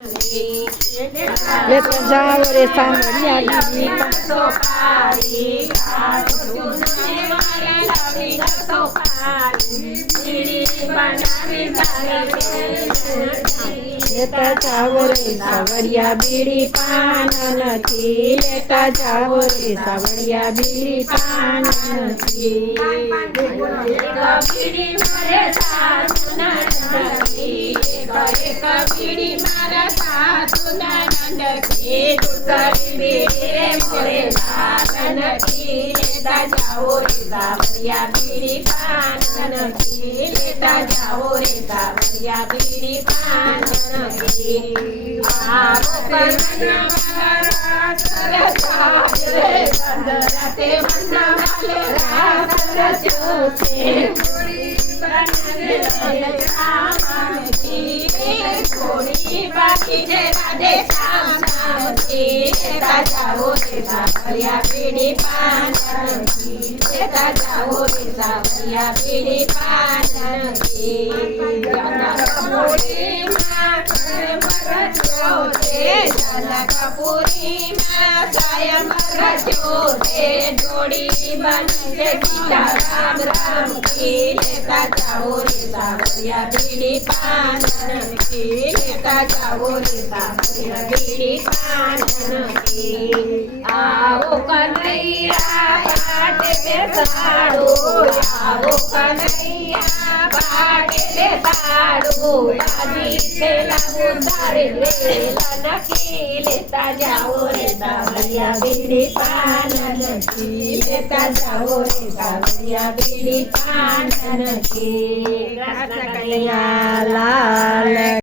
लेते जाओ रे सांवरिया लेता जाओ रे सांवरिया बीड़ी पान नथी लेता जाओ रे सांवरिया बीड़ी पान नथी बीड़ी मारा सासु नंद की दूसरी बीड़ी मोरे साधन की लेता जाओ रे सांवरिया बीड़ी पान की लेता जाओ रे सांवरिया बीड़ी पान की आओ करना सरसाज रे बंदराते बनना वाले रासरजो से बाकी जे राधे श्याम श्याम की लेता जाओ रे सांवरिया बीड़ी पान की लेता जाओ रे सांवरिया बीड़ी पान की जनकपुरी में स्वयं रचोते जोड़ी बने सीता राम राम की लेता जाओ रे सांवरिया बीड़ी पान की लेता जाओ रे सांवरिया बीड़ी पान की आओ कन्हैया बाट बेसाड़ो आओ कन्हैया बाट बेसाड़ो बाजी खेला उतारे लेला नकी लेता जाओ रे सांवरिया बीड़ी पान की लेता जाओ रे सांवरिया बीड़ी पान की कृष्ण कन्हैया लाल।